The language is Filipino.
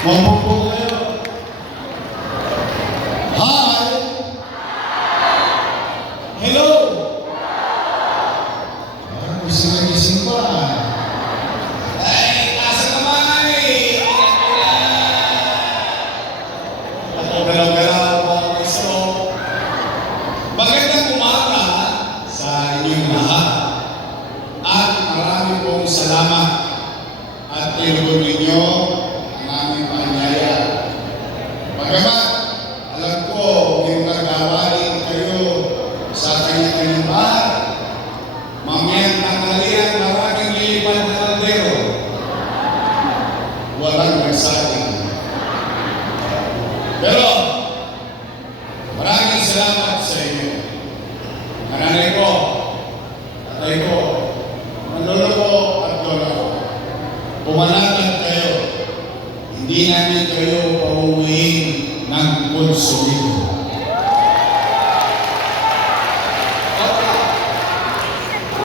Mamupo kayo. Hi! Hello! Gising pa. Ay, nasa kamay! Galaw-galaw mga gusto. Magandang umaga sa inyong lahat. At marami pong salamat at tinugon ninyo ang aming panyaya. Bagamat, alam ko, yung nagawalin kayo sa kanya-kanyang bahay. Mamayang tanghalian, maraming lilipad na kaldero. Walang nagsaging. Pero, maraming salamat sa inyo. Nanay ko, tatay ko, manlolo ko at lola ko. Pumanatag kayo. Hindi namin kayo pauwiin ng konsumido.